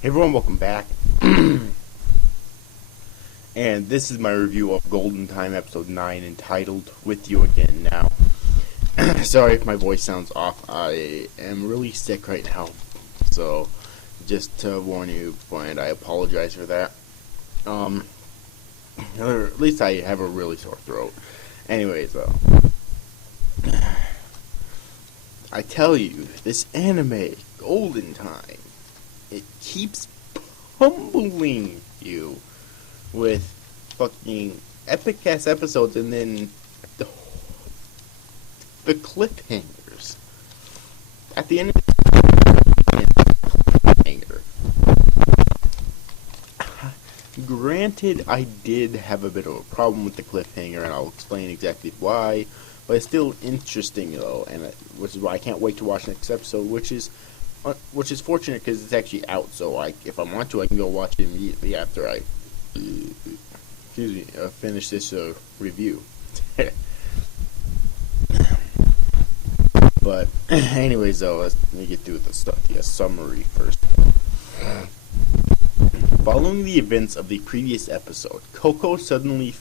Hey everyone, welcome back. And this is my review of Golden Time Episode 9 entitled With You Again Now. Sorry if my voice sounds off. I am really sick right now. So, just to warn you, and I apologize for that. Or at least I have a really sore throat. Anyways, I tell you, this anime, Golden Time, it keeps humbling you with fucking epic ass episodes and then the cliffhangers. At the end of the cliffhanger. Granted, I did have a bit of a problem with the cliffhanger, and I'll explain exactly why, but it's still interesting though, and which is why I can't wait to watch the next episode, which is fortunate because it's actually out. So if I want to, I can go watch it immediately after I finish this review. But anyways, though, let me get through the stuff. The summary first. Following the events of the previous episode, Coco suddenly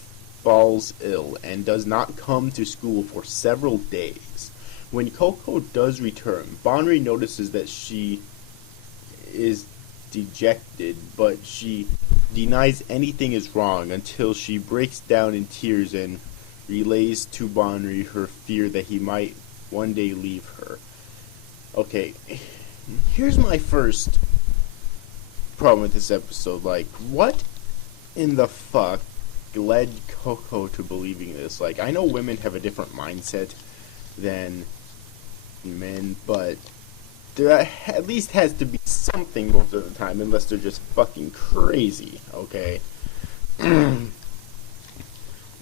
falls ill and does not come to school for several days. When Coco does return, Bonri notices that she is dejected, but she denies anything is wrong until she breaks down in tears and relays to Bonri her fear that he might one day leave her. Okay, here's my first problem with this episode. Like, what in the fuck led Coco to believing this? Like, I know women have a different mindset than men, but there at least has to be something most of the time, unless they're just fucking crazy, okay? And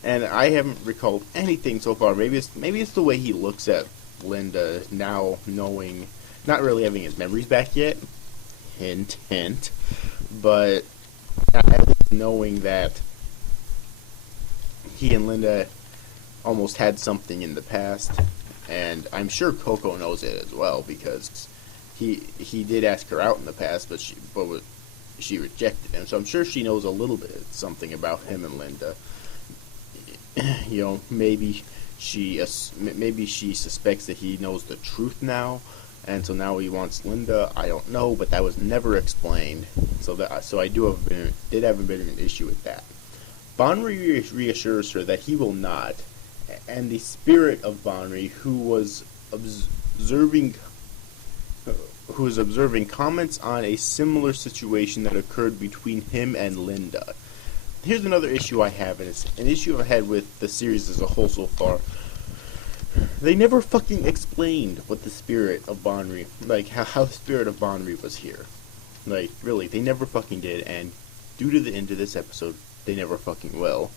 I haven't recalled anything so far. Maybe it's the way he looks at Linda now, knowing, not really having his memories back yet. Hint, hint. But at least knowing that he and Linda almost had something in the past, and I'm sure Coco knows it as well because he did ask her out in the past, but she rejected him. So I'm sure she knows a little bit something about him and Linda. You know, maybe she suspects that he knows the truth now, and so now he wants Linda. I don't know, but that was never explained. So I did have a bit of an issue with that. Bonri reassures her that he will not, and the spirit of Bonri, who was observing comments on a similar situation that occurred between him and Linda. Here's another issue I have, and it's an issue I've had with the series as a whole so far. They never fucking explained what the spirit of Bonri, like how the spirit of Bonri was here. Like, really, they never fucking did, and due to the end of this episode, they never fucking will.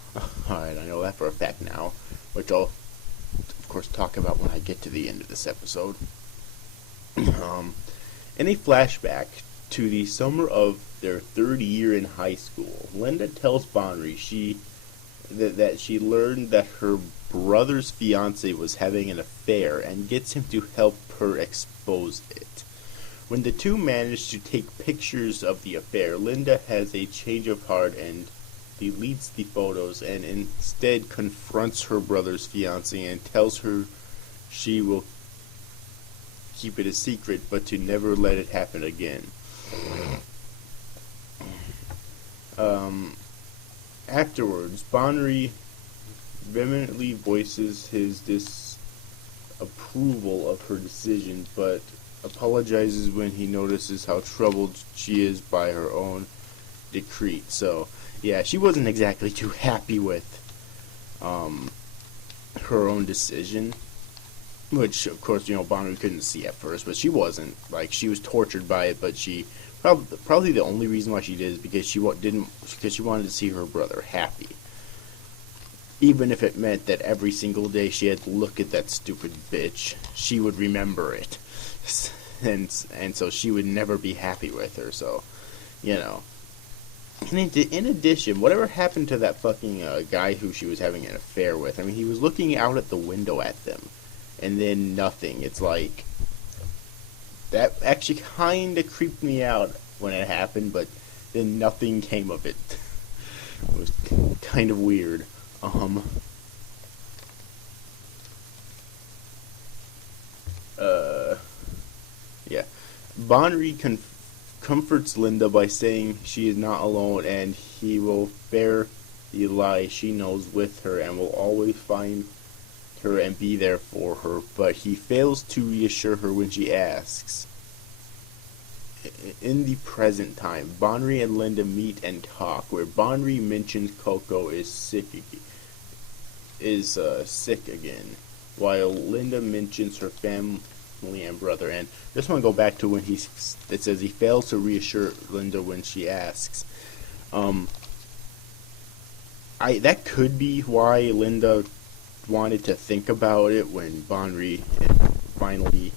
Alright, I know that for a fact now, which I'll, of course, talk about when I get to the end of this episode. In a flashback to the summer of their third year in high school, Linda tells Bonri that she learned that her brother's fiancé was having an affair and gets him to help her expose it. When the two manage to take pictures of the affair, Linda has a change of heart and deletes the photos and instead confronts her brother's fiancé and tells her she will keep it a secret, but to never let it happen again. Afterwards, Bonri vehemently voices his disapproval of her decision, but apologizes when he notices how troubled she is by her own decree. So, yeah, she wasn't exactly too happy with her own decision. Which, of course, Bonri couldn't see at first, but she wasn't. Like, she was tortured by it, but she probably the only reason why she did is because she wanted to see her brother happy. Even if it meant that every single day she had to look at that stupid bitch, she would remember it. And so she would never be happy with her, so, In addition, whatever happened to that fucking guy who she was having an affair with? I mean, he was looking out at the window at them. And then nothing. It's like, that actually kind of creeped me out when it happened, but then nothing came of it. It was kind of weird. Yeah. Bonry comforts Linda by saying she is not alone and he will bear the lie she knows with her and will always find her and be there for her, but he fails to reassure her when she asks. In the present time, Bonry and Linda meet and talk, where Bonry mentions Coco is sick again, while Linda mentions her family and brother. And just want to go back to when it says he fails to reassure Linda when she asks. That could be why Linda wanted to think about it when Bonry finally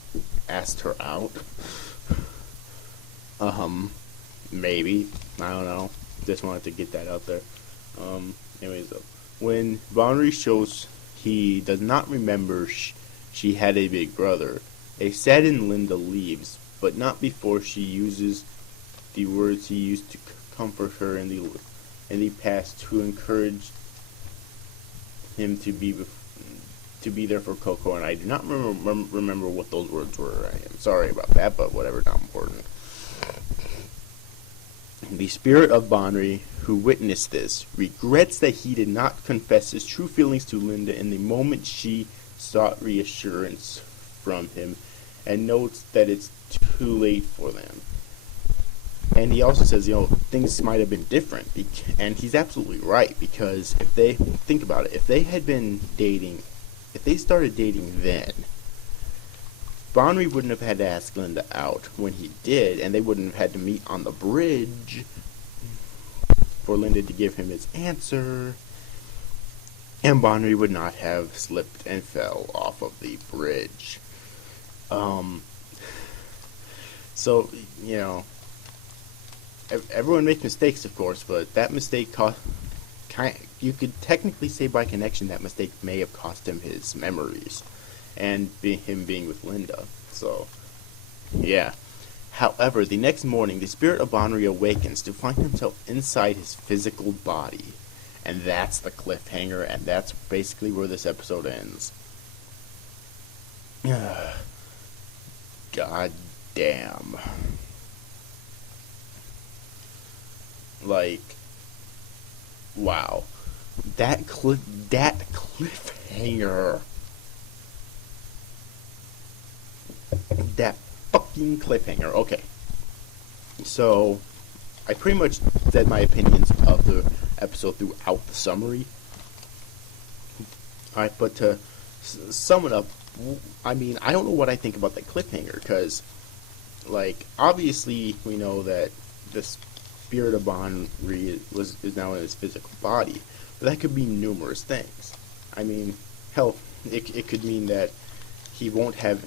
asked her out. Maybe. I don't know. Just wanted to get that out there. Anyways, when Bonry shows he does not remember she had a big brother, a saddened Linda leaves, but not before she uses the words he used to comfort her in the past to encourage him to be there for Coco, and I do not remember what those words were. I am sorry about that, but whatever, not important. The spirit of Bonry, who witnessed this, regrets that he did not confess his true feelings to Linda in the moment she sought reassurance from him, and notes that it's too late for them. And he also says, things might have been different, and he's absolutely right, because if they think about it, if they started dating then, Bonry wouldn't have had to ask Linda out when he did, and they wouldn't have had to meet on the bridge for Linda to give him his answer, and Bonry would not have slipped and fell off of the bridge. So, everyone makes mistakes, of course, but that mistake you could technically say by connection that mistake may have cost him his memories and him being with Linda. So, yeah. However, the next morning, the spirit of Bonry awakens to find himself inside his physical body. And that's the cliffhanger, and that's basically where this episode ends. God damn. Like, wow. That cliffhanger. That fucking cliffhanger. Okay. So, I pretty much said my opinions of the episode throughout the summary. Alright, but to sum it up, I mean, I don't know what I think about that cliffhanger, because, like, obviously we know that the spirit of Bonry is now in his physical body, but that could mean numerous things. I mean, hell, it could mean that he won't have,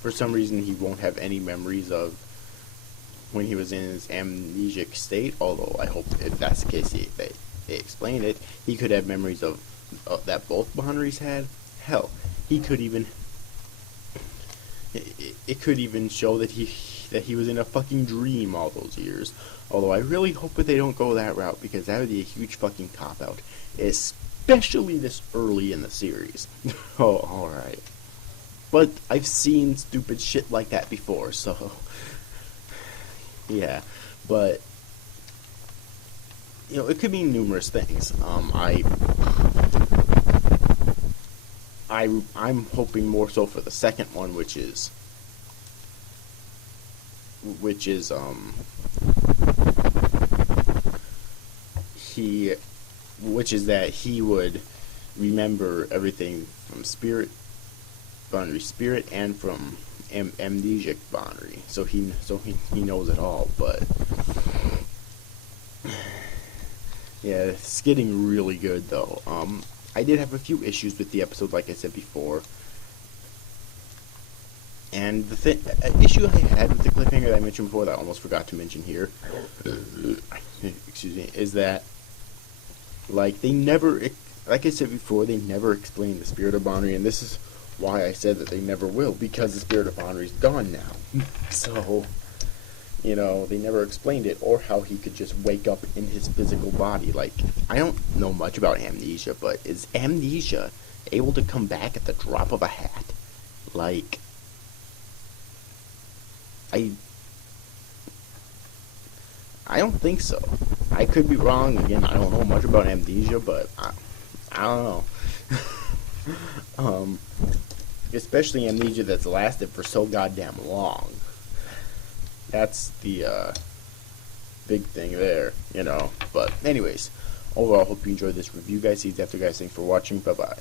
for some reason, he won't have any memories of when he was in his amnesic state, although I hope if that's the case, they explain it. He could have memories of that both Bonrys had. Hell, he could even, it could even show that he was in a fucking dream all those years. Although I really hope that they don't go that route, because that would be a huge fucking cop-out, especially this early in the series. Oh, alright. But I've seen stupid shit like that before, so yeah. But it could mean numerous things. I'm hoping more so for the second one, which is that he would remember everything from Bonry's spirit and from amnesic Bonry, so he knows it all. But yeah, it's getting really good though. I did have a few issues with the episode, like I said before, and the issue I had with the cliffhanger that I mentioned before that I almost forgot to mention here, excuse me, is that, like, they never, like I said before, they never explain the spirit of Bonry, and this is why I said that they never will, because the spirit of Bonry's gone now. So, You know, they never explained it, or how he could just wake up in his physical body. Like, I don't know much about amnesia, but is amnesia able to come back at the drop of a hat? Like, I I don't think so. I could be wrong. Again, I don't know much about amnesia, but I don't know. um, Especially amnesia that's lasted for so goddamn long. That's the big thing there, you know. But anyways, overall, hope you enjoyed this review, guys. See you after, guys. Thanks for watching. Bye bye.